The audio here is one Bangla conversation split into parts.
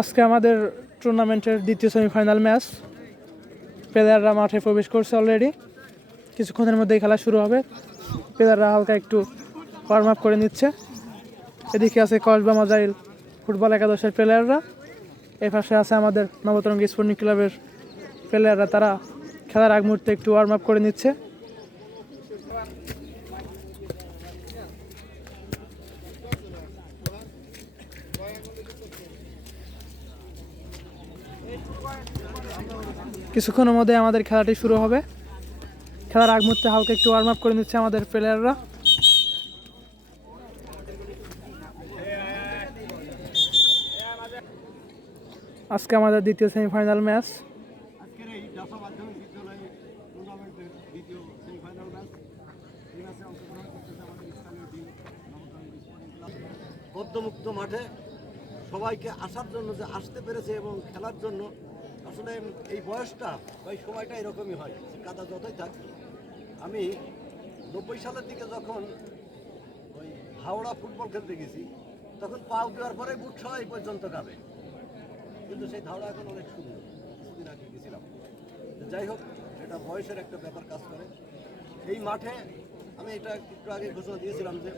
আজকে আমাদের টুর্নামেন্টের দ্বিতীয় সেমিফাইনাল ম্যাচ। প্লেয়াররা মাঠে প্রবেশ করছে অলরেডি, কিছুক্ষণের মধ্যেই খেলা শুরু হবে। প্লেয়াররা হালকা একটু ওয়ার্ম আপ করে নিচ্ছে। এদিকে আছে কসবা মাজাইল ফুটবল একাদশের প্লেয়াররা, এই পাশে আছে আমাদের নবতরঙ্গ স্পোর্টিং ক্লাবের প্লেয়াররা, তারা খেলার আগ মুহূর্তে একটু ওয়ার্ম আপ করে নিচ্ছে। কিছুক্ষণের মধ্যে আমাদের খেলাটি শুরু হবে। খেলার আগ মুহূর্তে হালকা একটু ওয়ার্ম আপ করে নিচ্ছে আমাদের প্লেয়াররা। আজকে আমাদের দ্বিতীয় সেমিফাইনাল ম্যাচ। পদ্মমুক্ত মাঠে সবাইকে আসার জন্য যে আসতে পেরেছে এবং খেলার জন্য, আসলে এই বয়সটা বা এই সময়টা এরকমই হয়, কাদা যতই থাক। আমি 90 সালের দিকে যখন ওই হাওড়া ফুটবল খেলতে গেছি, তখন পাও দেওয়ার পরে বুট সহ এই পর্যন্ত গাবে, কিন্তু সেই হাওড়া এখন অনেক সুন্দর। কিছুদিন আগে গেছিলাম। যাই হোক, এটা বয়সের একটা ব্যাপার কাজ করে। এই মাঠে আমি এটা একটু আগে ঘোষণা দিয়েছিলাম যে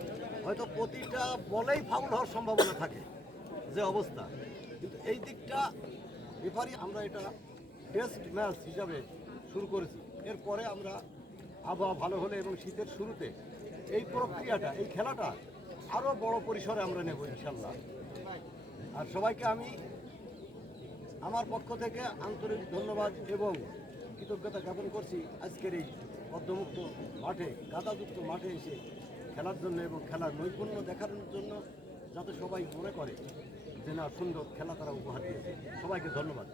হয়তো প্রতিটা বলেই ফাউল হওয়ার সম্ভাবনা থাকে যে অবস্থা, কিন্তু এই দিকটা রেফারি আমরা এটা টেস্ট ম্যাচ হিসাবে শুরু করেছি। এরপরে আমরা আবহাওয়া ভালো হলে এবং শীতের শুরুতে এই প্রক্রিয়াটা, এই খেলাটা আরও বড় পরিসরে আমরা নেব ইনশাল্লাহ। আর সবাইকে আমি আমার পক্ষ থেকে আন্তরিক ধন্যবাদ এবং কৃতজ্ঞতা জ্ঞাপন করছি আজকের এই পদ্মমুক্ত মাঠে, কাদাযুক্ত মাঠে এসে খেলার জন্য এবং খেলার নৈপুণ্য দেখানোর জন্য, যাতে সবাই মনে করে যে না, সুন্দর খেলা তারা উপহার দিয়েছে। সবাইকে ধন্যবাদ।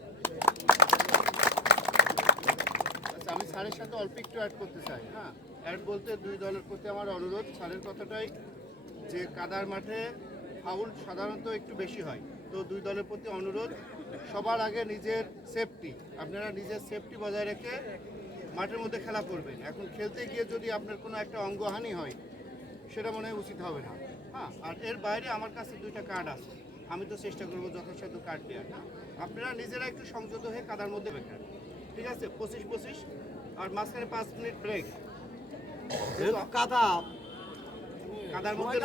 আচ্ছা, আমি স্যারের সাথে অল্প একটু অ্যাড করতে চাই। হ্যাঁ, অ্যাড বলতে দুই দলের প্রতি আমার অনুরোধ, স্যারের কথাটাই, যে কাদার মাঠে ফাউল সাধারণত একটু বেশি হয়। তো দুই দলের প্রতি অনুরোধ, সবার আগে নিজের সেফটি, আপনারা নিজের সেফটি বজায় রেখে মাঠের মধ্যে খেলা করবেন। এখন খেলতে গিয়ে যদি আপনার কোনো একটা অঙ্গহানি হয়, সেটা মনে হয় উচিত হবে না। হ্যাঁ, আর এর বাইরে আমার কাছে 2টা কার্ড আছে, আমি তো চেষ্টা করবো যথাসাধ্য কার্ড দেওয়ার। আপনারা নিজেরা একটু সংযত হয়ে কাদার মধ্যে বেকার, ঠিক আছে? 25-25, আর মাঝখানে 5 মিনিট ব্রেক। কাদার মধ্যে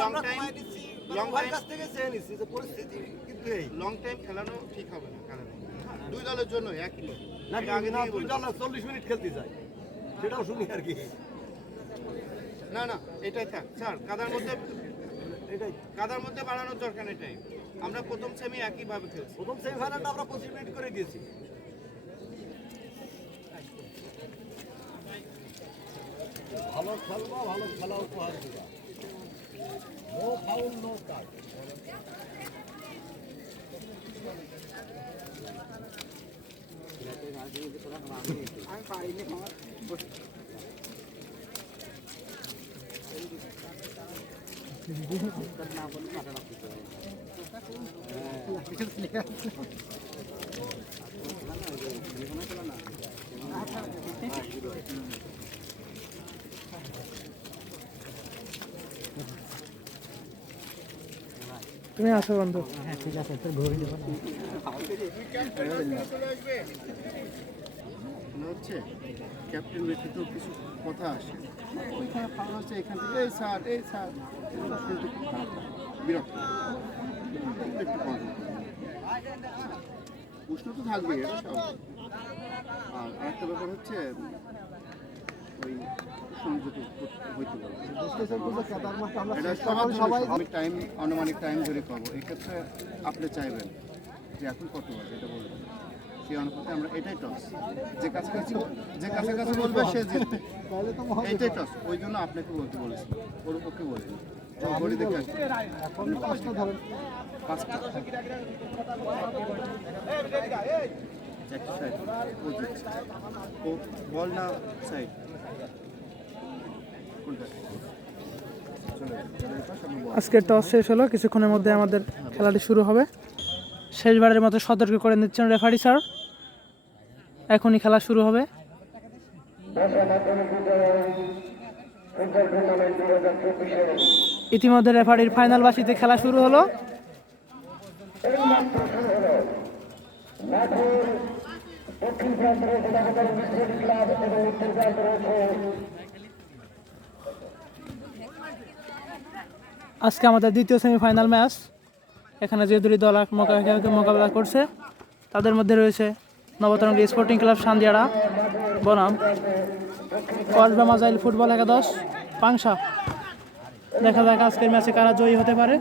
লং টাইম খেলানো ঠিক হবে না কাদার মধ্যে। দুই দলের জন্য একই আগে না, 40 মিনিট খেলতে যায়, সেটাও শুনি আর কি। না না, এটাই থাক স্যার, কাদার মধ্যে বাড়ানোর দরকার নেই টাইম। আমরা প্রথম সেমি একইভাবে খেলছি, প্রথম সেমিফাইনালটা আমরা 25 মিনিট করে দিয়েছি। ভালো খেলবা, ভালো খেলা উপহার দিবা। নো ফাউল, নো কাট। আমি পারিনি। তুমি আসো বন্ধু। হ্যাঁ ঠিক আছে, তোর ঘুরে যাবো না। মনে হচ্ছে ক্যাপ্টেন ব্যতীত কিছু কথা আসে, ওইখানে ভালো হচ্ছে, এখান থেকে এই স্যার এগুলো শুনতে খুব খারাপ লাগে, বিরক্ত একটু কম। উষ্ণ তো থাকবেই, এটা স্বাভাবিক। আর আরেকটা ব্যাপার হচ্ছে ওই সংযত হইতে পারে, এটা সবাই। আমি টাইম, আনুমানিক টাইম ধরে পাবো, এক্ষেত্রে আপনি চাইবেন যে এখন কত বাজে এটা বলবেন, সেই অনুপাতে আমরা এটাই টস, যে কাছাকাছি বলবে সে জিতবে, এইটাই টস। ওই জন্য আপনাকে বলতে বলেছি, ওর পক্ষে বলিনি। ঘড়ি দেখে আসছি, এখন 5টা ধরেন, 5টা সাইড ও বল না সাইড কোনটা? আজকের টস শেষ হলো, কিছুক্ষণের মধ্যে আমাদের খেলাটি শুরু হবে। শেষবারের মতো সতর্ক করে নিচ্ছেন রেফারি স্যার, এখনই খেলা শুরু হবে। ইতিমধ্যে রেফারির ফাইনাল বাসিতে খেলা শুরু হলো। আজকে আমাদের দ্বিতীয় সেমিফাইনাল ম্যাচ। এখানে যে দুটি দল মোকাবেলা করছে তাদের মধ্যে রয়েছে নবতরঙ্গী স্পোর্টিং ক্লাব সান্দিয়াড়া বনাম কসবা মাজাইল ফুটবল একাদশ পাংশা। দেখা যাক আজকের ম্যাচে কারা জয়ী হতে পারে।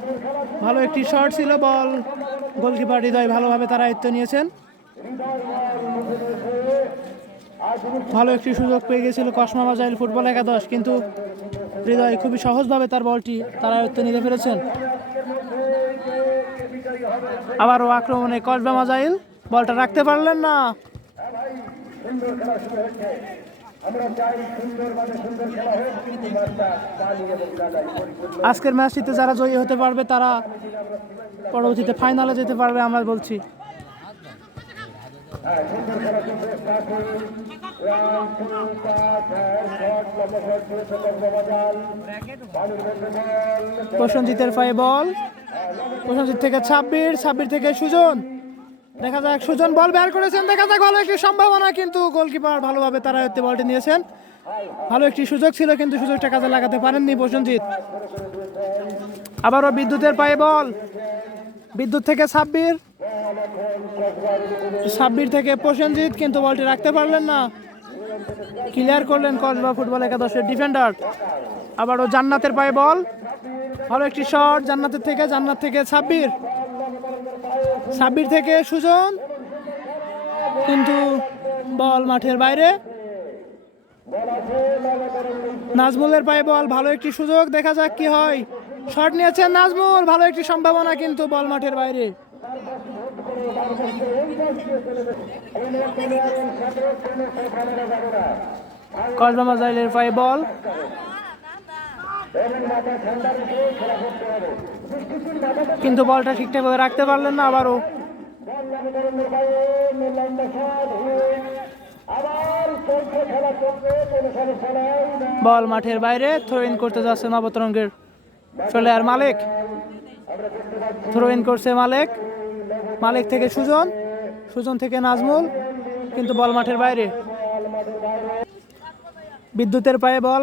ভালো একটি শট ছিল, বল গোলকিপার হৃদয় ভালোভাবে তারা আয়ত্ত নিয়েছেন। ভালো একটি সুযোগ পেয়ে গেছিল কসবা মাজাইল ফুটবল একাদশ, কিন্তু হৃদয় খুবই সহজভাবে তার বলটি তারা আয়ত্ত নিতে পেরেছেন। আবারও আক্রমণে কসবা মাজাইল, বলটা রাখতে পারলেন না। আজকের ম্যাচটিতে যারা জয়ী হতে পারবে তারা পরবর্তীতে ফাইনালে যেতে পারবে আমরা বলছি। প্রসেনজিতের পায়ে বল, প্রসেনজিৎ থেকে ছাব্বির থেকে সুজন। দেখা যাক, সুজন বল বের করেছেন, দেখা যাক ভালো একটি সম্ভাবনা, কিন্তু গোলকিপার ভালোভাবে তারা বলটি নিয়েছেন। ভালো একটি সুযোগ ছিল কিন্তু সুযোগটা কাজে লাগাতে পারেননি প্রসেনজিৎ। আবারও বিদ্যুতের পায়ে বল, বিদ্যুৎ থেকে ছাব্বির থেকে প্রসেনজিৎ, কিন্তু বলটি রাখতে পারলেন না। ক্লিয়ার করলেন কসবা ফুটবল একাদশের ডিফেন্ডার। আবারও জান্নাতের পায়ে বল, ভালো একটি শট জান্নাত থেকে ছাব্বির থেকে সুজন, কিন্তু বল মাঠের বাইরে। নাজমুলের পায়ে বল, ভালো একটি সুযোগ, দেখা যাক কি হয়। শট নিয়েছেন নাজমুল, ভালো একটি সম্ভাবনা, কিন্তু বল মাঠের বাইরে। কসবা মাজাইলের পায়ে বল, কিন্তু বলটা ঠিকঠাকভাবে রাখতে পারলেন না। আবারও বল মাঠের বাইরে, থ্রো ইন করতে যাচ্ছে নবতরঙ্গের প্লেয়ার মালিক। থ্রো ইন করছে মালিক থেকে সুজন থেকে নাজমুল, কিন্তু বল মাঠের বাইরে। বিদ্যুতের পায়ে বল,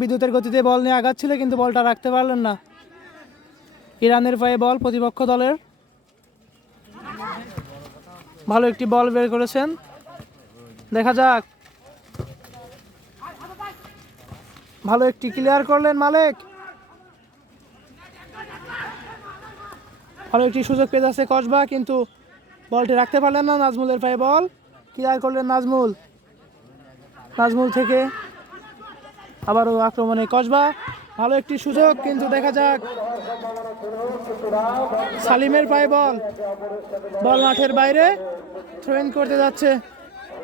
বিদ্যুতের গতিতে বল নিয়ে আগাচ্ছিল, কিন্তু বলটা রাখতে পারলেন না। ইরানের পায়ে বল প্রতিপক্ষ দলের, ভালো একটি বল বের করেছেন, দেখা যাক। ভালো একটি ক্লিয়ার করলেন মালিক, ভালো একটি সুযোগ পেয়ে যাচ্ছে কসবা, কিন্তু বলটি রাখতে পারলেন না। নাজমুলের পায়ে বল, ক্লিয়ার করলেন নাজমুল থেকে আবারও আক্রমণে কসবা, ভালো একটি সুযোগ, কিন্তু দেখা যাক। সালিমের পায়ে বল মাঠের বাইরে, থ্রো ইন করতে যাচ্ছে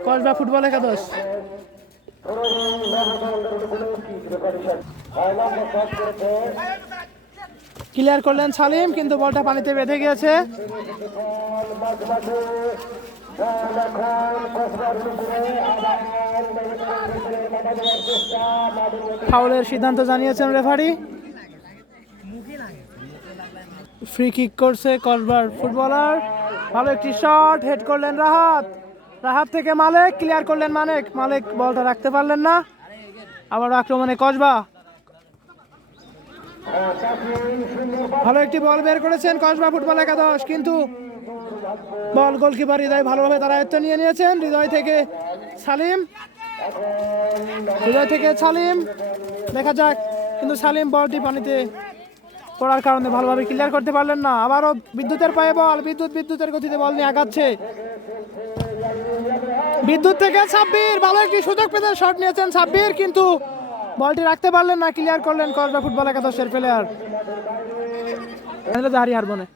কসবা ফুটবল একাদশ। ক্লিয়ার করলেন সালিম, কিন্তু বলটা পানিতে বেঁধে গিয়েছে। ফাউলের সিদ্ধান্ত জানিয়েছেন রেফারি। ফ্রি কিক করছে কসবার ফুটবলার, ভালো একটি শট, হেড করলেন রাহাত থেকে মালিক, ক্লিয়ার করলেন মালিক বলটা রাখতে পারলেন না। আবার আক্রমণে কসবা, ভালো একটি বল বের করেছেন কসবা ফুটবল একাদশ, কিন্তু বল গোলকিপার হৃদয় ভালোভাবে তারা আয়ত্ত নিয়ে নিয়েছেন। হৃদয় থেকে সালিম, দেখা যাক, কিন্তু সালিম বলটি পানিতে পড়ার কারণে ভালোভাবে ক্লিয়ার করতে পারলেন না। আবারও বিদ্যুতের পায়ে বল, বিদ্যুতের গতিতে বল নিয়ে আগাচ্ছে। বিদ্যুৎ থেকে ভালো একটি সুযোগ পেতে শট নিয়েছেন কিন্তু বলটি রাখতে পারলেন না। ক্লিয়ার করলেন কসবা ফুটবল একাদশের প্লেয়ার। হারবনে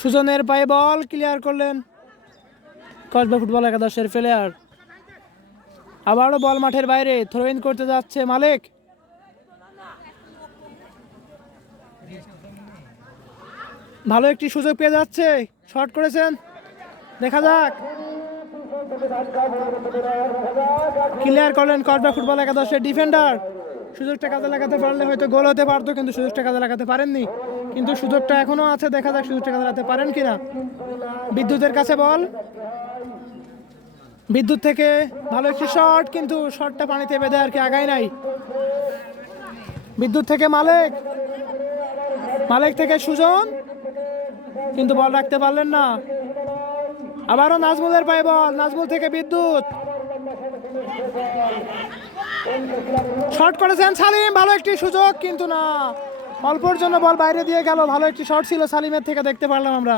সুজনের পায়ে বল, ক্লিয়ার করলেন কসবা ফুটবল একাদশের প্লেয়ার। আবারও বল মাঠের বাইরে, থ্রো ইন করতে যাচ্ছে মালিক। ভালো একটি সুযোগ পেয়ে যাচ্ছে, শট করেছেন, দেখা যাক। ক্লিয়ার করলেন কসবা ফুটবল একাদশের ডিফেন্ডার সুযোগটা কাজে লাগাতে পারলে হয়তো গোল হতে পারতো, কিন্তু সুযোগটা কাজে লাগাতে পারেননি। কিন্তু সুযোগটা এখনো আছে, দেখা যাক সুযোগটা কাজে লাগাতে পারেন কিনা। বিদ্যুতের কাছে বল, বিদ্যুৎ থেকে ভালো একটি শট, কিন্তু শটটা পানিতে বেঁধে আর কি আগায় নাই। বিদ্যুৎ থেকে মালেক, মালেক থেকে সুজন, কিন্তু বল রাখতে পারলেন না। আবারও নাজমুলের পায়ে বল, নাজমুল থেকে বিদ্যুৎ, শট করেছেন সালিম, ভালো একটি সুযোগ, কিন্তু না, অল্পর জন্য বল বাইরে দিয়ে গেল। ভালো একটি শট ছিল সালিমের থেকে, দেখতে পারলাম আমরা।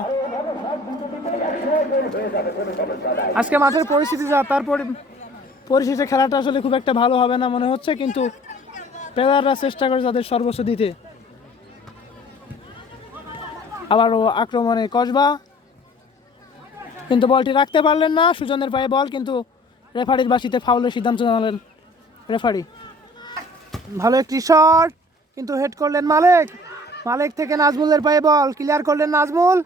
আজকে মাঠের পরিস্থিতি যা, তারপর পরিশেষে খেলাটা আসলে খুব একটা ভালো হবে না মনে হচ্ছে, কিন্তু প্লেয়াররা চেষ্টা করে তাদের সর্বোচ্চ দিতে। আবারও আক্রমণে কসবা, কিন্তু বলটি রাখতে পারলেন না। সুজনের পায়ে বল, কিন্তু রেফারির বাঁশিতে ফাউলের সিদ্ধান্ত জানালেন রেফারি। ভালো একটি শট, কিন্তু হেড করলেন মালেক, মালেক থেকে নাজমুলের পায়ে বল, ক্লিয়ার করলেন নাজমুল।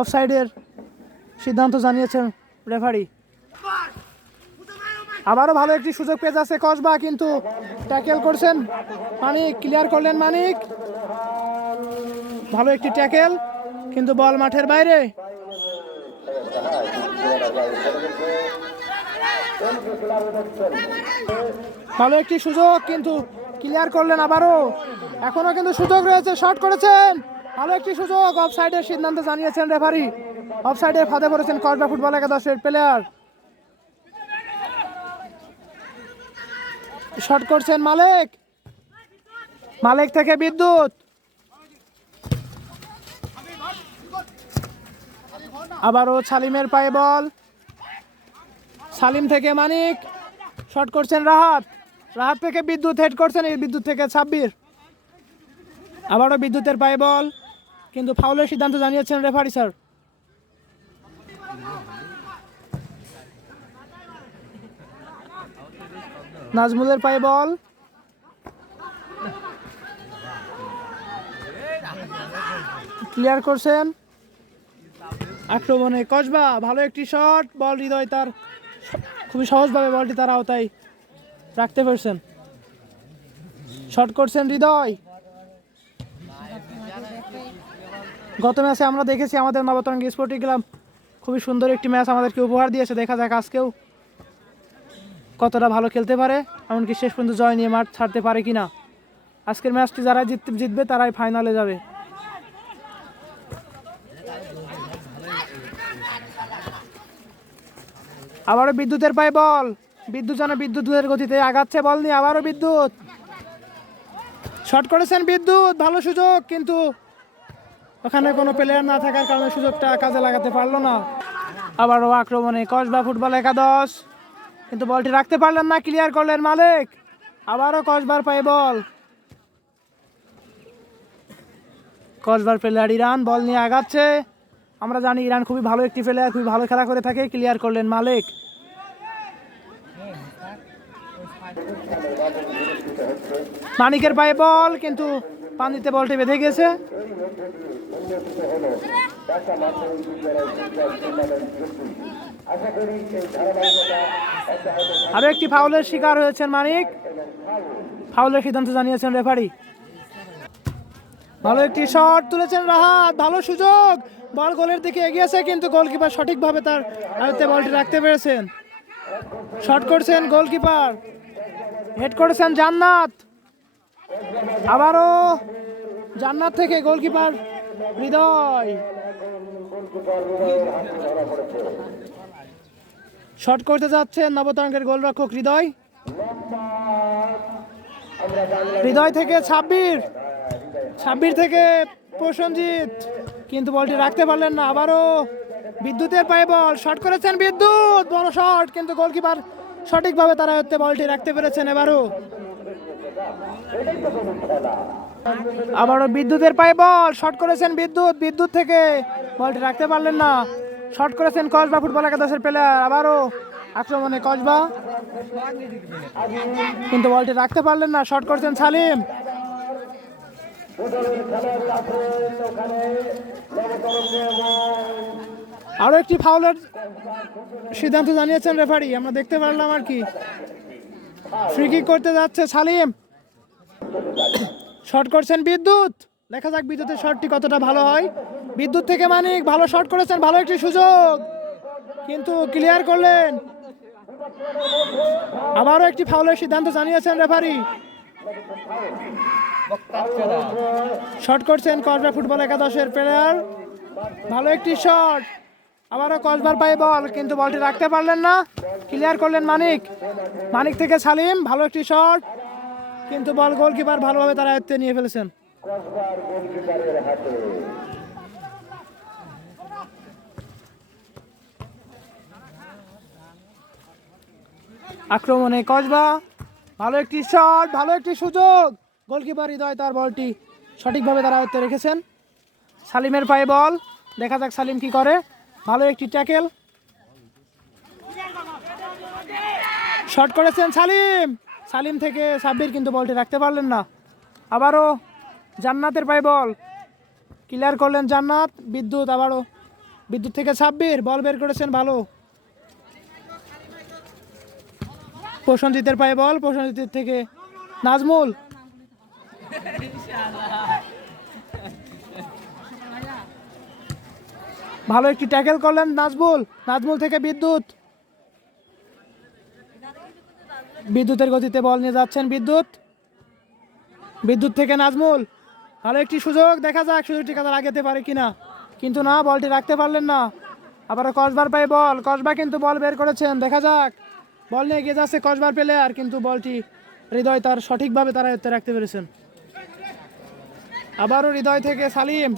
অফসাইডের সিদ্ধান্ত জানিয়েছেন রেফারি। আবারও ভালো একটি সুযোগ পেয়ে যাচ্ছে কসবা, কিন্তু ট্যাকেল করছেন মানিক, ক্লিয়ার করলেন মানিক, ভালো একটি ট্যাকেল, কিন্তু বল মাঠের বাইরে। ভালো একটি সুযোগ, কিন্তু ক্লিয়ার করলেন আবারও, এখনো কিন্তু সুযোগ রয়েছে, শট করেছেন, ভালো একটি সুযোগ, অফসাইডের সিদ্ধান্ত জানিয়েছেন রেফারি। অফসাইডে ফাঁদে পড়েছেন কসবা ফুটবল একাদশের প্লেয়ার। শট করছেন মালেক, মালেক থেকে বিদ্যুৎ, আবারও সালিমের পায়ে বল, সালিম থেকে মানিক, শট করছেন রাহাত, রাহাত থেকে বিদ্যুৎ, হেড করছেন এই বিদ্যুৎ থেকে সাব্বির। আবারও বিদ্যুতের পায়ে বল, কিন্তু ফাউলের সিদ্ধান্ত জানিয়েছেন রেফারি স্যার। নাজমুলের পায়ে বল, ক্লিয়ার করছেন আক্রমণে কসবা, ভালো একটি শট, বল হৃদয় তার খুবই সহজভাবে বলটি তার আওতায় রাখতে পারছেন। শট করছেন হৃদয়। গত ম্যাচে আমরা দেখেছি আমাদের নবতরঙ্গ স্পোর্টিং ক্লাব খুবই সুন্দর একটি ম্যাচ আমাদেরকে উপহার দিয়েছে, দেখা যাক আজকেও কতটা ভালো খেলতে পারে, এমনকি শেষ পর্যন্ত জয় নিয়ে মাঠ ছাড়তে পারে কিনা। আজকের ম্যাচটি যারা জিতবে তারাই ফাইনালে যাবে। আবারও বিদ্যুতের পায়ে বল, বিদ্যুৎ যেন বিদ্যুতের গতিতে আগাচ্ছে বল নিয়ে, আবারও বিদ্যুৎ, শট করেছেন বিদ্যুৎ, ভালো সুযোগ, কিন্তু ওখানে কোনো প্লেয়ার না থাকার কারণে সুযোগটা কাজে লাগাতে পারলো না। আবারও আক্রমণে কসবা ফুটবল একাদশ, কিন্তু বলটি রাখতে পারলেন না, ক্লিয়ার করলেন মালেক। আবারও কসবার পায়ে বল, কসবার প্লেয়ার ইরান বল নিয়ে আগাচ্ছে। আমরা জানি ইরান খুবই ভালো একটি প্লেয়ার, খুবই ভালো খেলা করে থাকে, ক্লিয়ার করলেন মালেক। মানিকের পায়ে বল, কিন্তু পানিতে বলটি বেঁধে গেছে। আরো একটি ফাউলের শিকার হয়েছেন মানিক, ফাউলের সিদ্ধান্ত জানিয়েছেন রেফারি। ভালো একটি শট তুলেছেন রাহাত, ভালো সুযোগ, বল গোলের দিকে এগিয়েছে, কিন্তু গোলকিপার সঠিকভাবে তার আয়ত্তে বলটি রাখতে পেরেছেন। শট করছেন গোলকিপার, হেড করেছেন জান্নাত, আবারও জান্নাত থেকে গোলকিপার হৃদয়, শট করতে যাচ্ছেন নবতরঙ্গের গোলরক্ষক হৃদয়, হৃদয় থেকে ছাব্বির থেকে প্রসেনজিৎ, কিন্তু বলটি রাখতে পারলেন না। আবারও বিদ্যুতের পায়ে বল, শট করেছেন বিদ্যুৎ, বড় শট, কিন্তু গোলকিপার সঠিকভাবে তারা হচ্ছে বলটি রাখতে পেরেছেন। আবারও বিদ্যুতের পায়ে বল, শট করেছেন বিদ্যুৎ থেকে বলটি রাখতে পারলেন না। শট করেছেন কসবা ফুটবল একাদশের প্লেয়ার, আবারও আক্রমণে কসবা, কিন্তু বলটি রাখতে পারলেন না। শট করছেন সালিম, আরও একটি ফাউলের সিদ্ধান্ত জানিয়েছেন রেফারি, আমরা দেখতে পারলাম আর কি। ফ্রি কিক করতে যাচ্ছে সালিম, শট করছেন বিদ্যুৎ, দেখা যাক বিদ্যুতের শটটি কতটা ভালো হয়। বিদ্যুৎ থেকে মানিক ভালো শট করেছেন, ভালো একটি সুযোগ কিন্তু ক্লিয়ার করলেন। আবারও একটি ফাউলের সিদ্ধান্ত জানিয়েছেন রেফারি। শট করছেন কসবা ফুটবল একাদশের প্লেয়ার, ভালো একটি শট, আবারও কসবার পায়ে বল কিন্তু বলটি রাখতে পারলেন না, ক্লিয়ার করলেন মানিক। মানিক থেকে সালিম, ভালো একটি শট কিন্তু বল গোলকিপার ভালোভাবে তার আয়ত্তে নিয়ে ফেলেছেন। আক্রমণে কসবা, ভালো একটি শট, ভালো একটি সুযোগ, গোলকিপার হৃদয় তার বলটি সঠিকভাবে তার আয়ত্তে রেখেছেন। সালিমের পায়ে বল, দেখা যাক সালিম কি করে, ভালো একটি ট্যাকেল, শট করেছেন সালিম, সালিম থেকে সাব্বির কিন্তু বলটি রাখতে পারলেন না। আবারও জান্নাতের পায়ে বল, ক্লিয়ার করলেন জান্নাত। বিদ্যুৎ, আবারও বিদ্যুৎ থেকে সাব্বির, বল বের করেছেন ভালো। প্রসেনজিতের পায়ে বল, প্রসেনজিতের থেকে নাজমুল, ভালো একটি ট্যাকেল করলেন নাজমুল। নাজমুল থেকে বিদ্যুৎ, বিদ্যুতের গতিতে বল নিয়ে যাচ্ছেন বিদ্যুৎ, বিদ্যুৎ থেকে নাজমুল, ভালো একটি সুযোগ, দেখা যাক সুযোগটি কাতার আগেতে পারে কিনা, কিন্তু না, বলটি রাখতে পারলেন না। আবারও কসবার পায়ে বল, কসবা কিন্তু বল বের করেছেন, দেখা যাক, বল নিয়ে এগিয়ে যাচ্ছে কসবার প্লেয়ার কিন্তু বলটি হৃদয় তার সঠিকভাবে তার আয়ত্তে রাখতে পেরেছেন। আবারও হৃদয় থেকে সালিম,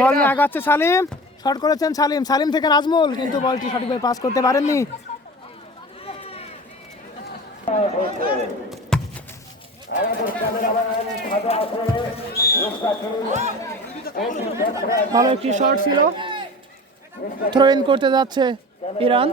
বল নিয়ে আগাচ্ছে সালিম, শট করেছেন সালিম, সালিম থেকে নাজমুল কিন্তু বলটি সঠিকভাবে পাস করতে পারেননি। ভালো একটি শট ছিল, থ্রো ইন করতে যাচ্ছে ইরান।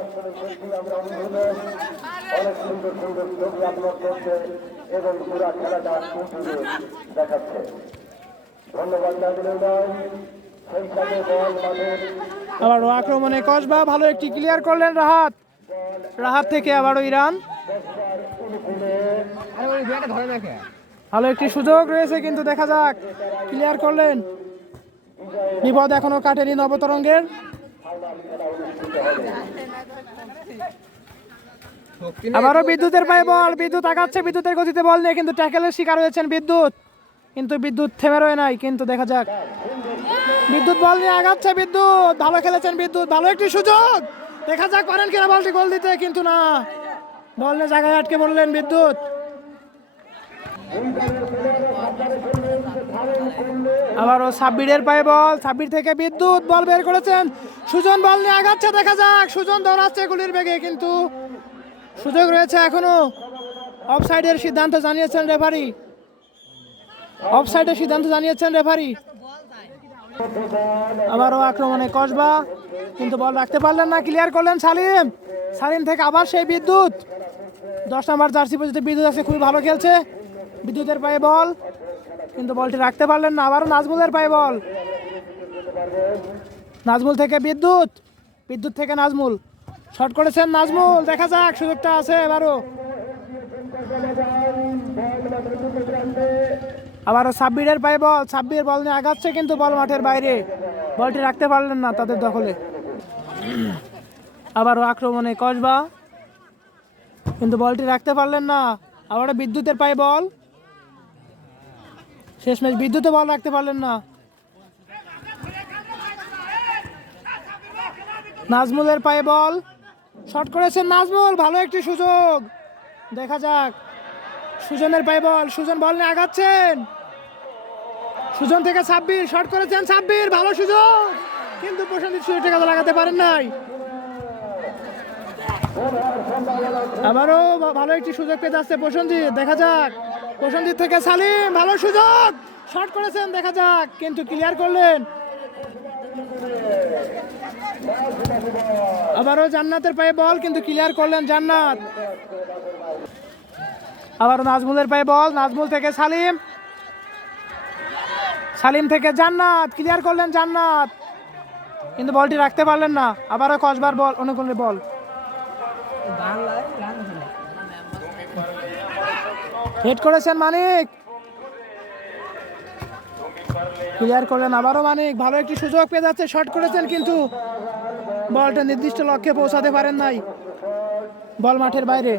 আবারও আক্রমণে কসবা, ভালো একটি ক্লিয়ার করলেন রাহাত, রাহাত থেকে আবারও ইরান, ভালো একটি সুযোগ রয়েছে কিন্তু দেখা যাক, ক্লিয়ার করলেন। বিপদ এখনো কাটেনি নবতরঙ্গের। আবারও বিদ্যুতের পায়ে বল, বিদ্যুৎ আগাচ্ছে, বিদ্যুতের গতিতে বল নিয়ে কিন্তু ট্যাকেলের শিকার হয়েছেন বিদ্যুৎ, কিন্তু বিদ্যুৎ থেমে রয়ে নাই, কিন্তু দেখা যাক, বিদ্যুৎ বল নিয়ে আগাচ্ছে, বিদ্যুৎ ভালো খেলেছেন, বিদ্যুৎ ভালো একটি সুযোগ, দেখা যাক পারেন কিনা বলটি গোল দিতে, কিন্তু না, বল নিয়ে জায়গায় আটকে পড়লেন বিদ্যুৎ। আবারও সাব্বিরের পায়ে বল, সাব্বির থেকে বিদ্যুৎ বল বের করেছেন, সুজন বল নিয়ে আগাচ্ছে, দেখা যাক, সুজন দৌড়াচ্ছে গুলির বেগে কিন্তু সুযোগ রয়েছে এখনো। অফসাইডের সিদ্ধান্ত জানিয়েছেন রেফারি, অফসাইডের সিদ্ধান্ত জানিয়েছেন রেফারি। আবারও আক্রমণে কসবা কিন্তু বল রাখতে পারলেন না, ক্লিয়ার করলেন সালিম, সালিম থেকে আবার সেই বিদ্যুৎ, 10 নম্বর জার্সি পর্যন্ত বিদ্যুৎ আছে, খুবই ভালো খেলছে। বিদ্যুতের পায়ে বল কিন্তু বলটি রাখতে পারলেন না, আবারও নাজমুলের পায়ে বল, নাজমুল থেকে বিদ্যুৎ, বিদ্যুৎ থেকে নাজমুল, শট করেছেন নাজমুল, দেখা যাক সুযোগটা আছে এবারও। আবারও সাব্বিরের পায়ে বল, সাব্বির বল নিয়ে আগাচ্ছে কিন্তু বল মাঠের বাইরে, বলটি রাখতে পারলেন না তাদের দখলে। আবারও আক্রমণে কসবা কিন্তু বলটি রাখতে পারলেন না, আবারও বিদ্যুতের পায়ে বল, শেষমেশ বিদ্যুতে বল রাখতে পারলেন না। নাজমুলের পায়ে বল, শট করেছেন নাজমুল, ভালো একটি সুযোগ, দেখা যাক, সুজনের পায়ে বল, সুজন বল নিয়ে আগাচ্ছেন, সুজন থেকে সাব্বির, শট করেছেন সাব্বির, ভালো সুযোগ কিন্তু প্রসেনজিৎ সুযোগটা কাজে লাগাতে পারেন নাই। আবারও ভালো একটি সুযোগ পেতে যাচ্ছে প্রসেনজিৎ, দেখা যাক, প্রসেনজিৎ থেকে সালিম, ভালো সুযোগ, শট করেছেন, দেখা যাক, কিন্তু ক্লিয়ার করলেন। আবারও জান্নাতের পায়ে বল কিন্তু ক্লিয়ার করলেন জান্নাত। আবারও নাজমুলের পায়ে বল, নাজমুল থেকে সালিম, সালিম থেকে জান্নাত, ক্লিয়ার করলেন জান্নাত, কিন্তু বলটি রাখতে পারলেন না। আবারও কসবার বল, অনুকূলের বল। হেড করেছেন মানিক, ক্লিয়ার করলেন আবারও মানিক। ভালো একটি সুযোগ পেয়ে যাচ্ছে, শট করেছেন কিন্তু বলটা নির্দিষ্ট লক্ষ্যে পৌঁছাতে পারেন নাই, বল মাঠের বাইরে।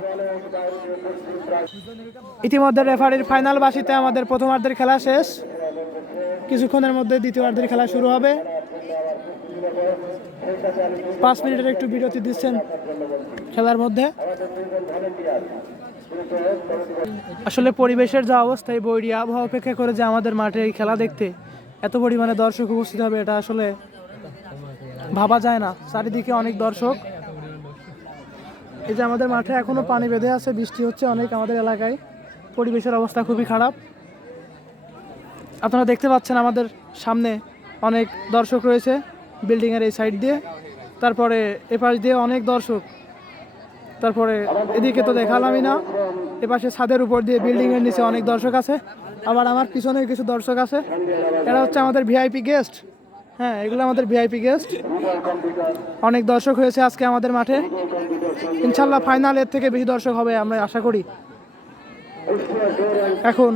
ইতিমধ্যে রেফারির ফাইনাল বাসিতে আমাদের প্রথমার্ধের খেলা শেষ। কিছুক্ষণের মধ্যে দ্বিতীয়ার্ধের খেলা শুরু হবে। 5 মিনিটের একটু বিরতি দিচ্ছেন খেলার মধ্যে। আসলে পরিবেশের যা অবস্থা, এই বৈরী আবহাওয়া অপেক্ষা করে যে আমাদের মাঠে এই খেলা দেখতে এত পরিমাণে দর্শক উপস্থিত হবে, এটা আসলে ভাবা যায় না। চারিদিকে অনেক দর্শক। এই যে আমাদের মাঠে এখনো পানি বেঁধে আছে, বৃষ্টি হচ্ছে অনেক আমাদের এলাকায়। পরিবেশের অবস্থা খুবই খারাপ। আপনারা দেখতে পাচ্ছেন আমাদের সামনে অনেক দর্শক রয়েছে বিল্ডিংয়ের এই সাইড দিয়ে, তারপরে এপাশ দিয়ে অনেক দর্শক, তারপরে এদিকে তো দেখালামই না, এপাশে ছাদের উপর দিয়ে বিল্ডিংয়ের নিচে অনেক দর্শক আছে, আবার আমার পিছনে কিছু দর্শক আছে। এরা হচ্ছে আমাদের ভিআইপি গেস্ট। হ্যাঁ, এগুলো আমাদের ভিআইপি গেস্ট। অনেক দর্শক হয়েছে আজকে আমাদের মাঠে। ইনশাল্লাহ ফাইনাল এর থেকে বেশি দর্শক হবে আমরা আশা করি। এখন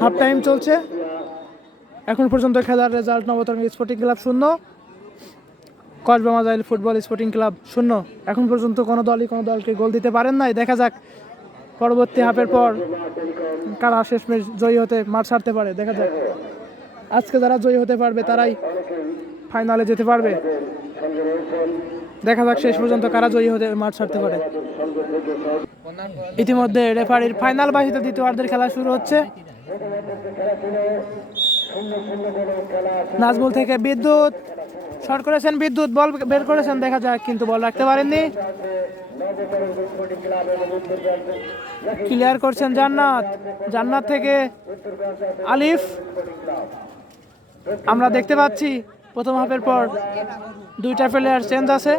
হাফ টাইম চলছে। এখন পর্যন্ত খেলার result Nabatarang sporting club 0, Kasba Majail football sporting club 0। এখন পর্যন্ত কোনো দলই কোনো দলকে গোল দিতে পারেন নাই। দেখা যাক পরবর্তী হাফের পর কারা শেষমেশ জয়ী হতে মাঠ ছাড়তে পারে। দেখা যাক আজকে যারা জয়ী হতে পারবে তারাই ফাইনালে যেতে পারবে। দেখা যাক শেষ পর্যন্ত কারা জয়ী হতে মাঠ ছাড়তে পারে। ইতিমধ্যে রেফারির ফাইনাল বাসিতে দ্বিতীয়ার্ধের খেলা শুরু হচ্ছে। নাজমুল থেকে বিদ্যুৎ শট করেছেন, বিদ্যুৎ বল বের করেছেন, দেখা যাক কিন্তু বল রাখতে পারেননি। ক্লিয়ার করছেন জান্নাত, জান্নাত থেকে আলিফ। আমরা দেখতে পাচ্ছি প্রথম হাফের পর 2টা প্লেয়ার চেঞ্জ আছে।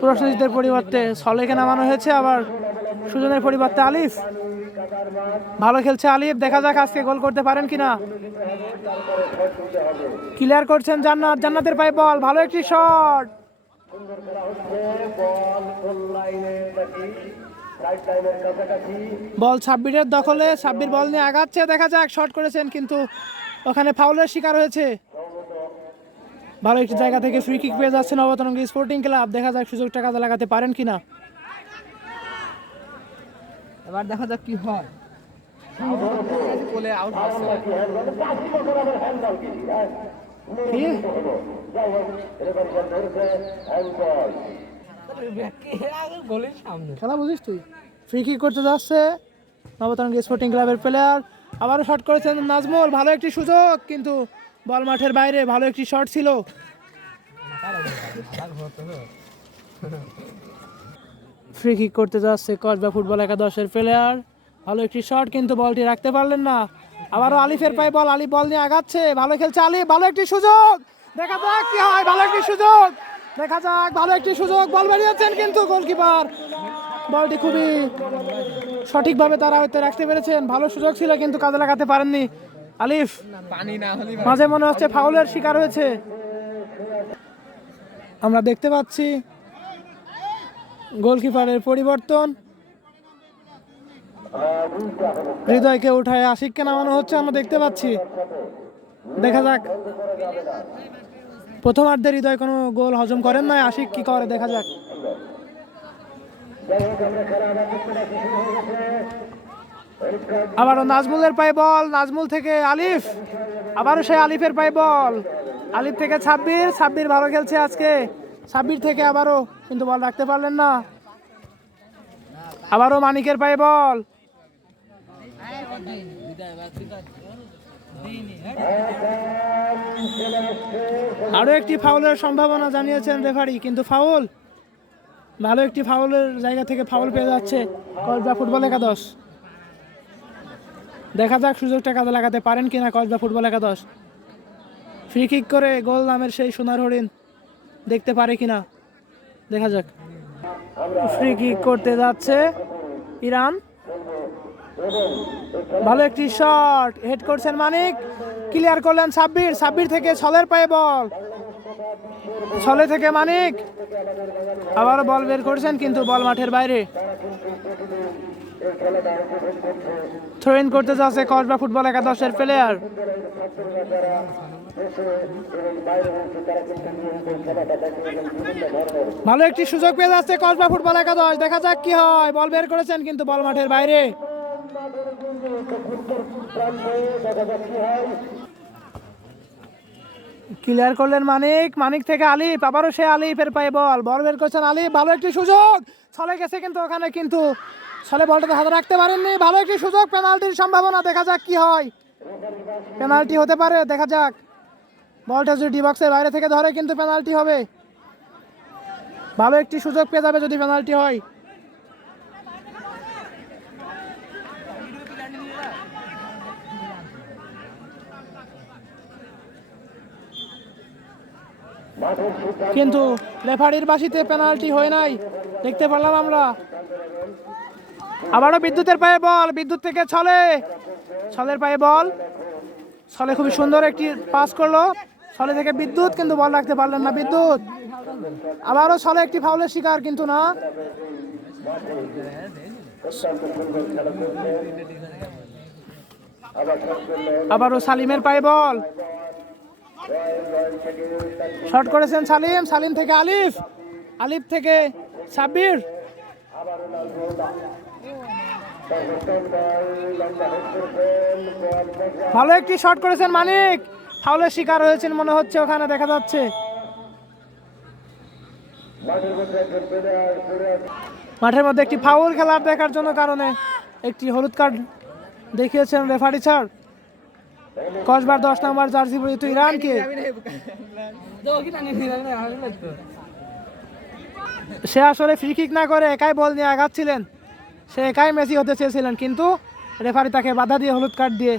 প্রশ্নজিতের পরিবর্তে সলেকে নামানো হয়েছে, আবার সুজনের পরিবর্তে আলিফ। ভালো খেলছে আলিফ, দেখা যাক আজকে গোল করতে পারেন কিনা। ক্লিয়ার করছেন জান্নাত, জান্নাতের পায়ে বল, ভালো একটি শট। বল সাব্বিরের দখলে, সাব্বির বল নিয়ে আগাচ্ছে, দেখা যাক শট করেছেন কিন্তু ওখানে ফাউলের শিকার হয়েছে। ভালো একটি জায়গা থেকে ফ্রি কিক পেয়ে যাচ্ছে নবতরঙ্গ স্পোর্টিং ক্লাব। দেখা যাক সুযোগটা কাজে লাগাতে পারেন কিনা। এবার দেখা যাক কি হয়। খেলা বুঝিস তুই। ফ্রি কিক করতে যাচ্ছে নবতরঙ্গ স্পোর্টিং ক্লাবের প্লেয়ার, আবারও শট করেছেন নাজমুল, ভালো একটি সুযোগ কিন্তু বল মাঠের বাইরে। ভালো একটি শট ছিল। ফ্রি কিক করতে যাচ্ছে কসবা ফুটবল একাদশের প্লেয়ার, ভালো একটি শট কিন্তু বলটি রাখতে পারলেন না। আবারও আলিফের পায়ে বল, আলিফ বল নিয়ে আগাচ্ছে, ভালো খেলছে আলিফ, ভালো একটি সুযোগ, দেখা যাক কি হয়। ভালো একটি সুযোগ, দেখা যাক, ভালো একটি সুযোগ, বল বেরিয়েছেন কিন্তু গোলকিপার বলটি খুবই সঠিকভাবে তারা হয়তো রাখতে পেরেছেন। ভালো সুযোগ ছিল কিন্তু কাজে লাগাতে পারেননি আলিফ। মাঝে মনে হচ্ছে ফাউলের শিকার হয়েছে। আমরা দেখতে পাচ্ছি গোলকিপারের পরিবর্তন, হৃদয়কে উঠায় আশিককে নামানো হচ্ছে, আমরা দেখতে পাচ্ছি। দেখা যাক, প্রথমার্ধে হৃদয় কোনো গোল হজম করেন না, আশিক কি করে দেখা যাক। আবারও নাজমুলের পায়ে বল, নাজমুল থেকে আলিফ, আবারও সেই আলিফের পায়ে বল, আলিফ থেকে সাব্বির, সাব্বির ভালো খেলছে আজকে, সাব্বির থেকে আবারও কিন্তু বল রাখতে পারলেন না। আবারও মানিকের পায়ে বল, আরো একটি ফাউলের সম্ভাবনা জানিয়েছেন রেফারি, কিন্তু ফাউল, ভালো একটি ফাউলের জায়গা থেকে ফাউল পেয়ে যাচ্ছে কসবা ফুটবল একাদশ। দেখা যাক সুযোগটা কাজে লাগাতে পারেন কিনা কসবা ফুটবল একাদশ। ফ্রি কিক করে গোল নামের সেই সোনার হরিণ দেখতে পারে কিনা, দেখা যাক। ফ্রি কিক করতে যাচ্ছে ইরান, ভালো একটি শট, হেড করছেন মানিক, ক্লিয়ার করলেন সাব্বির, সাব্বির থেকে ছলের পায়ে বল, ছলে থেকে মানিক আবারও বল বের করছেন কিন্তু বল মাঠের বাইরে। থ্রো ইন করতে যাচ্ছে কসবা ফুটবল একাদশের প্লেয়ার। ভালো একটি সুযোগ পেয়ে যাচ্ছে কসবা ফুটবল একাদশ, দেখা যাক কি হয়। বল বের করেছেন কিন্তু বল মাঠের বাইরে। ক্লিয়ার করলেন মানিক, মানিক থেকে আলিফ, আবারও সে আলিফের পায়ে বল, বল বের করছেন আলিফ। ভালো একটি সুযোগ, ছলে গেছে কিন্তু ওখানে, কিন্তু ছলে বলটাকে হাতে রাখতে পারেননি। ভালো একটি সুযোগ, পেনাল্টির সম্ভাবনা, দেখা যাক কি হয়। পেনাল্টি হতে পারে, দেখা যাক। বলটা যদি ডি বক্সের বাইরে থেকে ধরে কিন্তু পেনাল্টি হবে। ভালো একটি সুযোগ পেয়ে যাবে যদি পেনাল্টি হয়। কিন্তু রেফারির বাসিতে পেনাল্টি হয় নাই, দেখতে পারলাম আমরা। আবারও বিদ্যুতের পায়ে বল, বিদ্যুৎ থেকে ছলে, ছলের পায়ে বল, ছলে খুবই সুন্দর একটি পাস করলো, ছলে থেকে বিদ্যুৎ, কিন্তু বল রাখতে পারলেন না বিদ্যুৎ। আবারও ছলে একটি ফাউলের শিকার, কিন্তু না। আবারও সালিমের পায়ে বল, শট করেছেন সালিম, সালিম থেকে আলিফ, আলিফ থেকে সাব্বির। ভালো একটি শট করেছেন মানিক, ফাউলের শিকার হয়েছেন মনে হচ্ছে ওখানে, দেখা যাচ্ছে। মাঠের মধ্যে একটি ফাউল খেলার দেখার জন্য কারণে একটি হলুদ কার্ড দেখিয়েছেন রেফারি স্যার। কসবার 10 নম্বর জার্সি পরিহিত ইরানকে। সে আসলে ফ্রি কিক না করে একাই বল নিয়ে আগাচ্ছিলেন, সে একাই মেসি হতে চেয়েছিলেন, কিন্তু রেফারি তাকে বাধা দিয়ে হলুদ কার্ড দিয়ে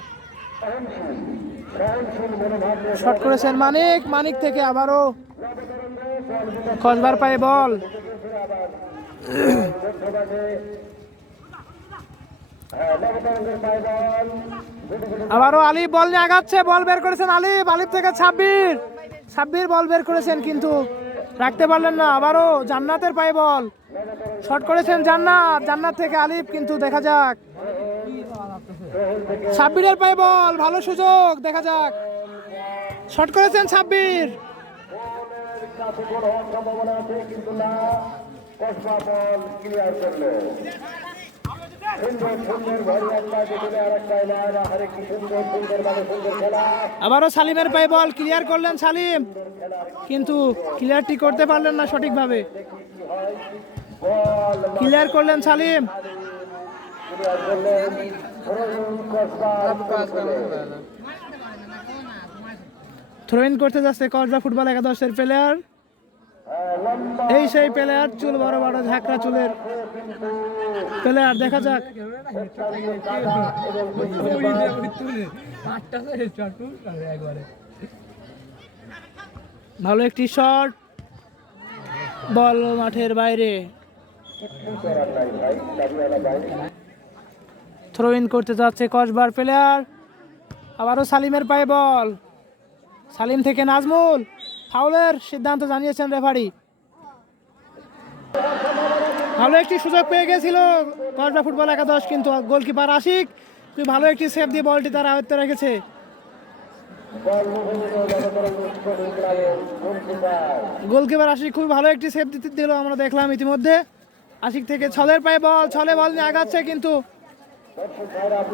শট করেছেন মানিক, মানিক থেকে আবারও কসবার পায়ে বল। আবারও আলিফ বল নিয়ে আগাচ্ছে, বল বের করেছেন আলিফ, আলিফ থেকে সাব্বির, সাব্বির বল বের করেছেন কিন্তু রাখতে পারলেন না। আবারও জান্নাতের পায়ে বল, শট করেছেন জান্নাত, জান্নাত থেকে আলিফ, কিন্তু দেখা যাক। সাব্বিরের পায়ে বল, ভালো সুযোগ, দেখা যাক। শট করেছেন সাব্বির, আবারও সালিমের পায়ে বল, ক্লিয়ার করলেন সালিম, কিন্তু ক্লিয়ারটি করতে পারলেন না সঠিকভাবে। ক্লিয়ার করলেন সালিম, থ্রো ইন করতে যাচ্ছে কসবা ফুটবল একাদশের প্লেয়ার। এই সেই প্লেয়ার, চুল বড় বড় ঝাঁকড়া চুলের প্লেয়ার, দেখা যাক। ভালো একটি শট, বল মাঠের বাইরে। থ্রো ইন করতে যাচ্ছে কসবার প্লেয়ার। আবারও সালিমের পায়ে বল, সালিম থেকে নাজমুল, ফাউলের সিদ্ধান্ত জানিয়েছেন রেফারি। ভালো একটি সুযোগ পেয়ে গেছিল কসবা ফুটবল একাদশ, কিন্তু গোলকিপার আশিক খুব ভালো একটি সেভ দিয়ে বলটি তার আয়ত্তে রেখেছে। গোলকিপার আশিক খুব ভালো একটি সেভ দিতে দিল, আমরা দেখলাম ইতিমধ্যে। আশিক থেকে ছলের পায়ে বল, ছলে বল নিয়ে আগাচ্ছে, কিন্তু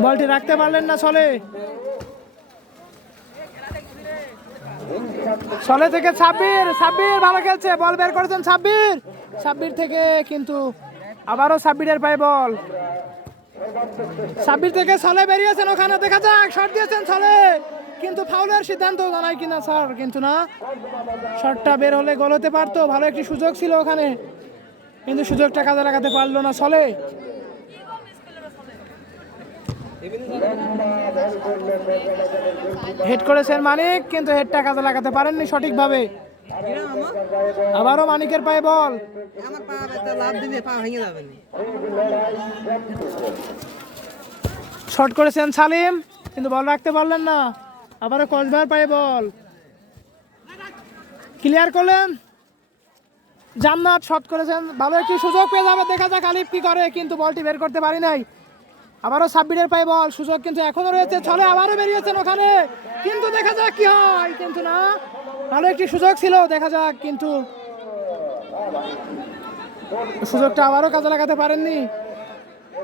বলটি রাখতে পারলেন না ছলে। ছলে থেকে সাব্বির, সাব্বির ভালো খেলছে, বল বের করেছেন সাব্বির, সাব্বির থেকে, কিন্তু আবারও সাব্বিরের পায়ে বল, সাব্বির থেকে ছলে বেরিয়েছেন ওখানে, দেখা যাক। শট দিয়েছেন ছলে, কিন্তু ফাউলের সিদ্ধান্ত জানায় কিনা স্যার, কিন্তু না, শটটা বের হলে গোল হতে পারতো। ভালো একটি সুযোগ ছিল ওখানে, কিন্তু সুযোগটা কাজে লাগাতে পারলো না ছলে। হেড করেছেন মানিক, কিন্তু হেডটা কাজে লাগাতে পারেননি সঠিকভাবে। আবারও মানিকের পায়ে বল, শট করেছেন সালিম, কিন্তু বল রাখতে পারলেন না। আবারও কসবার পায়ে বল, ক্লিয়ার করলেন জান্নাত, শট করেছেন, ভালো একটি সুযোগ পেয়ে যাবে, দেখা যাক আলিফ কি করে, কিন্তু বলটি বের করতে পারি নাই। আবারও সাব্বিরের পায়ে বল, সুযোগ কিন্তু এখনো রয়েছে, ছলে আবারও বেরিয়েছেন ওখানে, কিন্তু দেখা যাক কি হয়, কিন্তু না, ভালো একটি সুযোগ ছিল, দেখা যাক, কিন্তু সুযোগটা আবারও কাজে লাগাতে পারেননি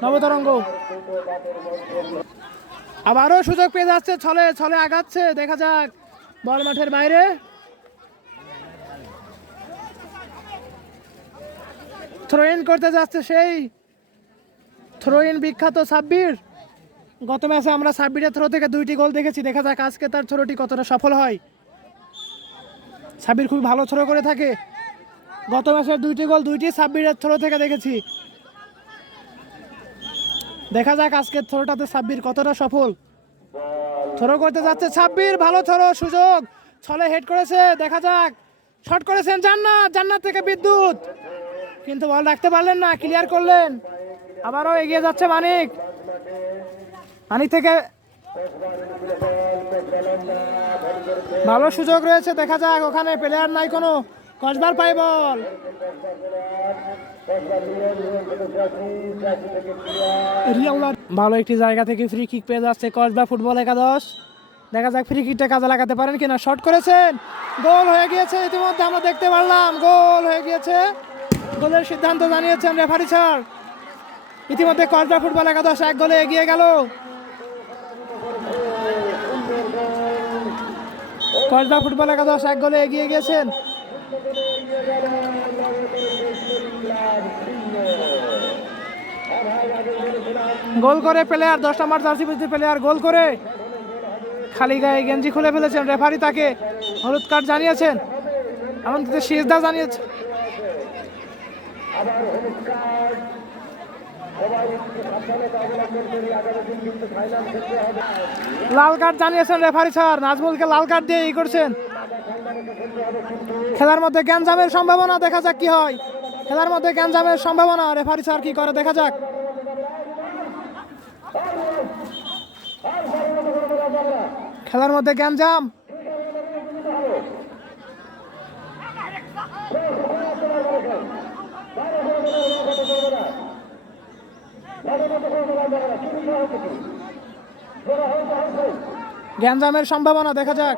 নবতরঙ্গ। আবারও সুযোগ পেয়ে যাচ্ছে, ছলে ছলে আগাচ্ছে, দেখা যাক, বল মাঠের বাইরে। থ্রো ইন করতে যাচ্ছে সেই থ্রো ইন বিখ্যাত সাব্বির। গত ম্যাচে আমরা সাব্বিরের থ্রো থেকে 2টি গোল দেখেছি, দেখা যাক আজকে তার থ্রোটি কতটা সফল হয়। সাব্বির খুবই ভালো থ্রো করে থাকে, গত ম্যাচের 2টি গোল 2টি সাব্বিরের থ্রো থেকে দেখেছি। দেখা যাক আজকের থ্রোটাতে সাব্বির কতটা সফল। থ্রো করতে যাচ্ছে সাব্বির, ভালো থ্রো, সুযোগ, ছলে হেড করেছে, দেখা যাক, শট করেছেন জান্নাত, জান্নাত থেকে বিদ্যুৎ, কিন্তু বল রাখতে পারলেন না, ক্লিয়ার করলেন। আবারও এগিয়ে যাচ্ছে মানিক, মানিক থেকে ভালো সুযোগ রয়েছে, দেখা যাক, ওখানে প্লেয়ার নাই কোনো, কসবার পায় বল, ভালো একটি জায়গা থেকে ফ্রি কিক পেয়ে যাচ্ছে কসবা ফুটবল একাদশ, দেখা যাক ফ্রি কিকটা কাজে লাগাতে পারেন কিনা। শট করেছেন, গোল হয়ে গিয়েছে, ইতিমধ্যে আমরা দেখতে পারলাম গোল হয়ে গিয়েছে, গোলের সিদ্ধান্ত জানিয়েছেন রেফারি স্যার। ইতিমধ্যে কসবা ফুটবল একাদশ 1 গোলে এগিয়ে গেল। কসবা ফুটবল একাদশ 1 গোলে এগিয়ে গিয়েছেন। গোল করে প্লেয়ার, 10 নম্বর জার্সি পরিচিত প্লেয়ার গোল করে খালি গায়ে গেঞ্জি খুলে ফেলেছেন, রেফারি তাকে হলুদ কার্ড জানিয়েছেন, এমনকি সিজদা জানিয়েছেন। লাল কার্ড জানিয়েছেন রেফারি স্যার, নাজমুলকে লাল কার্ড দিয়ে করছেন। খেলার মধ্যে গ্যাঞ্জামের সম্ভাবনা, দেখা যাক কি হয়, খেলার মধ্যে গ্যাঞ্জামের সম্ভাবনা, রেফারি স্যার কি করে, দেখা যাক। খেলার মধ্যে গ্যাঞ্জাম, গ্যাঞ্জামের সম্ভাবনা, দেখা যাক।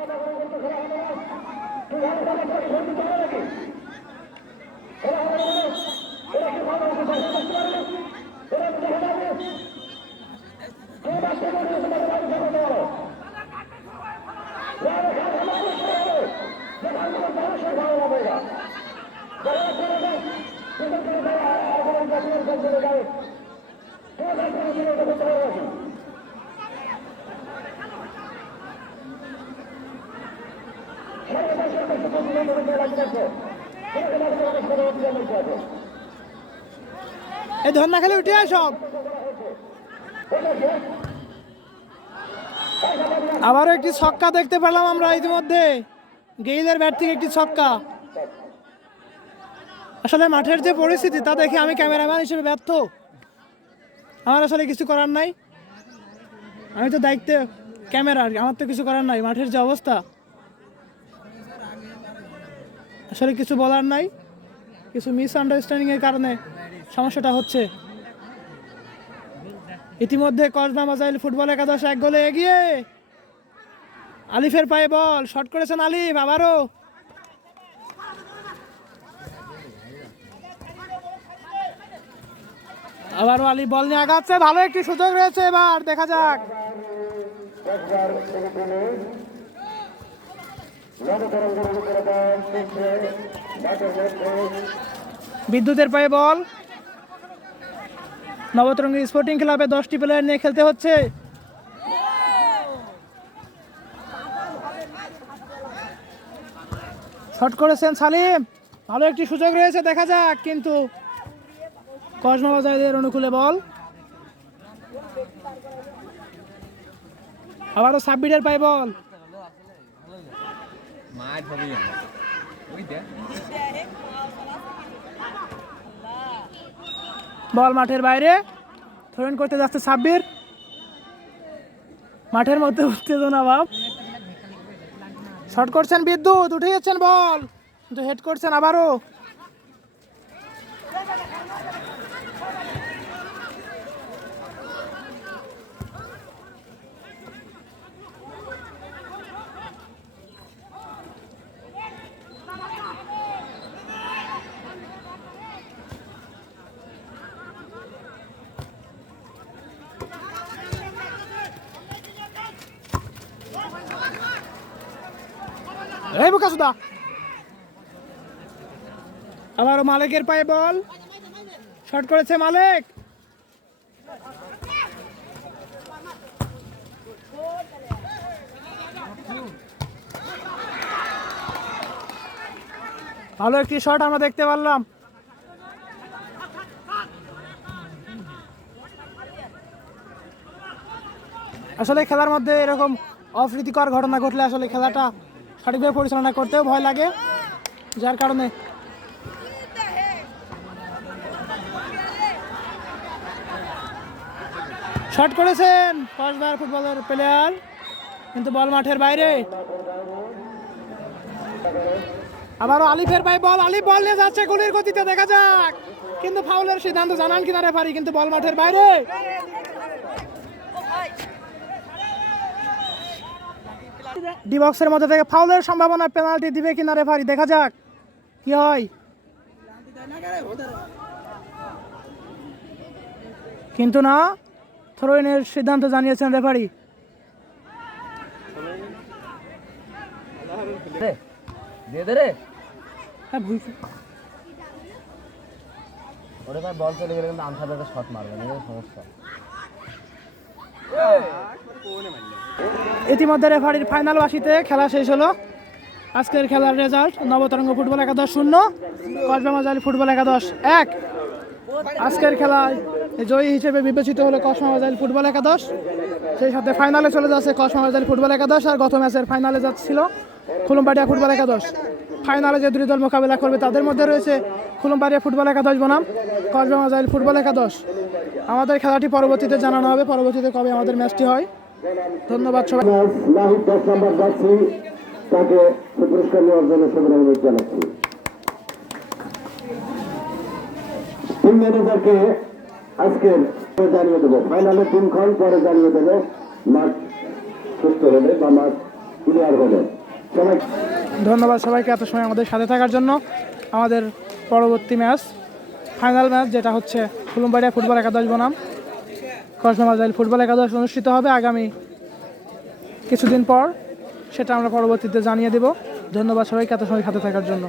এই ধন্না খেলে উঠে সব, আবারও একটি ছক্কা দেখতে পেলাম আমরা ইতিমধ্যে, গেইলের ব্যাট থেকে একটি ছক্কা। আসলে মাঠের যে পরিস্থিতি তা দেখে আমি ক্যামেরাম্যান হিসেবে ব্যর্থ, আমার আসলে কিছু করার নাই, আমি তো দায়িত্বে ক্যামেরার, আমার তো কিছু করার নাই, মাঠের যে অবস্থা আসলে কিছু বলার নাই, কিছু মিসআন্ডারস্ট্যান্ডিংয়ের কারণে সমস্যাটা হচ্ছে। ইতিমধ্যে কসবা মাজাইল ফুটবল একাদশ 1 গোলে এগিয়ে, আলিফের পায়ে বল, শট করেছেন আলিফ, আবারও আলিফ বল নিয়ে আগাচ্ছে, ভালো একটি সুযোগ রয়েছে, এবার দেখা যাক। বিদ্যুতের পায়ে বল, নবতরঙ্গ স্পোর্টিং ক্লাবে 10টি প্লেয়ার নিয়ে খেলতে হচ্ছে। শট করেছেন সালিম, ভালো একটি সুযোগ রয়েছে, দেখা যাক, কিন্তু কসবা বাজারের অনুকূলে বল, আবারও সাব্বিরের পায়ে বল, বল মাঠের বাইরে, থ্রোইন করতে যাচ্ছে সাব্বির, মাঠের মধ্যে উত্তেজনা ভাব, শট করছেন বিদ্যুৎ, উঠে যাচ্ছেন বল, কিন্তু হেড করছেন আবারও। এই বুকাসুদা, আবারও মালিকের পায়ে বল, শট করেছে মালিক। ভালো একটি শট আমরা দেখতে পারলাম। আসলে খেলার মধ্যে এরকম অপ্রীতিকর ঘটনা ঘটলে আসলে খেলাটা সঠিকভাবে পরিচালনা করতেও ভয় লাগে, যার কারণে শট করেছেন কসবার ফুটবলের প্লেয়ার, কিন্তু বল মাঠের বাইরে। আবারও আলিফের পায়ে বল, আলিফ বল নিয়ে যাচ্ছে গোলের গতিতে, দেখা যাক, কিন্তু ফাউলের সিদ্ধান্ত জানান কিনা রেফারি, কিন্তু বল মাঠের বাইরে। ডি বক্সের মধ্যে থেকে ফাউলের সম্ভাবনা, পেনাল্টি দিবে কিনা রেফারি, দেখা যাক কি হয়। কিন্তু না, থ্রোইনের সিদ্ধান্ত জানিয়েছেন রেফারি। হ্যাঁ ওরে ভাই বল চলে গেলে কিন্তু আনসার শট মারবে না, সমস্যা। ইতিমধ্যে রেফারির ফাইনাল বাসিতে খেলা শেষ হলো। আজকের খেলার রেজাল্ট নবতরঙ্গ ফুটবল একাদশ 0, কসবা মাঝারি ফুটবল একাদশ 1। আজকের খেলায় জয়ী হিসেবে বিবেচিত হলো কসবা মাঝারি ফুটবল একাদশ। সেই সাথে ফাইনালে চলে যাচ্ছে কসবা মাঝারি ফুটবল একাদশ, আর গত ম্যাচের ফাইনালে যাচ্ছিল খুলুমবাড়িয়া ফুটবল একাদশ। ফাইনালে যে দুটি দল মোকাবিলা করবে তাদের মধ্যে রয়েছে খুলুমবাড়িয়া ফুটবল একাদশ বনাম কসবা মাঝারি ফুটবল একাদশ। আমাদের খেলাটি পরবর্তীতে জানানো হবে, পরবর্তীতে কবে আমাদের ম্যাচটি হয়। ধন্যবাদ সবাই। নাহিদ 10 নম্বর যাচ্ছি, তাকে পুরস্কার নেওয়ার জন্য সবাই অনুরোধ জানাচ্ছি। টিম ম্যানেজারকে আজকের জানিয়ে দেবো, ফাইনালের দিনক্ষণ পরে জানিয়ে দেবো, মাঠ সুস্থ হলে বা মাঠ ক্লিয়ার হলে। সবাই ধন্যবাদ সবাইকে এত সময় আমাদের সাথে থাকার জন্য। আমাদের পরবর্তী ম্যাচ, ফাইনাল ম্যাচ, যেটা হচ্ছে খুলুমবাড়িয়া ফুটবল একাদশ বনাম কসবা মাঝারি ফুটবল একাদশ অনুষ্ঠিত হবে আগামী কিছুদিন পর, সেটা আমরা পরবর্তীতে জানিয়ে দেব। ধন্যবাদ সবাইকে এত সময় সাথে থাকার জন্য।